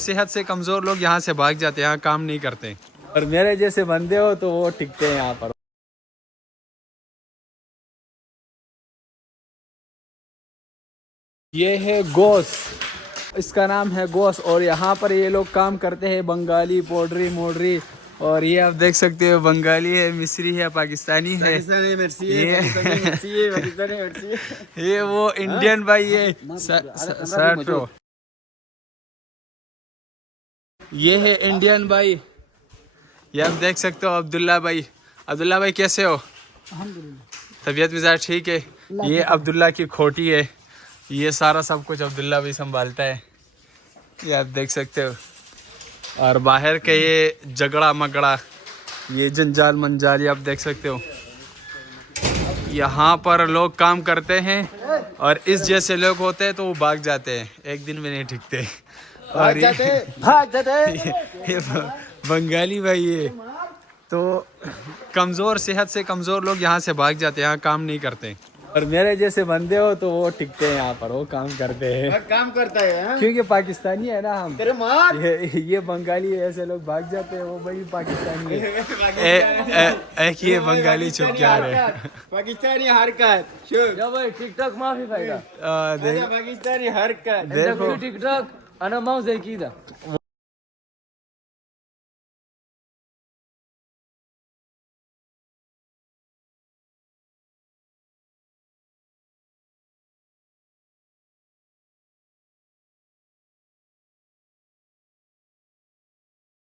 सेहत से कमजोर लोग यहाँ से भाग जाते हैं, यहाँ काम नहीं करते। और मेरे जैसे बंदे हो तो वो टिकते हैं यहाँ पर। ये है गोस, इसका नाम है गोस। और यहाँ पर ये लोग काम करते हैं, बंगाली, पोड्री मोड्री। और ये आप देख सकते हो, बंगाली है, मिस्री है, पाकिस्तानी है, ये वो इंडियन भाई है सर्टो। ये है इंडियन भाई, ये आप देख सकते हो अब्दुल्ला भाई। अब्दुल्ला भाई कैसे हो? तबीयत मिजाज ठीक है? ये अब्दुल्ला की खोटी है, ये सारा सब कुछ अब्दुल्ला भाई संभालता है, ये आप देख सकते हो। और बाहर का ये झगड़ा मगड़ा, ये जंजाल मंजाल, ये आप देख सकते हो। यहाँ पर लोग काम करते हैं और इस जैसे लोग होते हैं तो वो भाग जाते हैं, एक दिन में नहीं टिकते। और भाग जाते ये बंगाली भाई है, तो कमज़ोर, सेहत से कमज़ोर लोग यहाँ से भाग जाते हैं, यहाँ काम नहीं करते। और मेरे जैसे बंदे हो तो वो टिकते हैं यहाँ पर, वो काम करते हैं। काम करता है क्योंकि पाकिस्तानी है ना हम। तेरे मार ये बंगाली है, ऐसे लोग भाग जाते हैं, वो भाई पाकिस्तानी है। एक ये बंगाली चुप क्या रहे। पाकिस्तानी हरकत या भाई टिकटॉक माफी फायदा पाकिस्तानी हरकत देखो TikTok ana mouse aqui da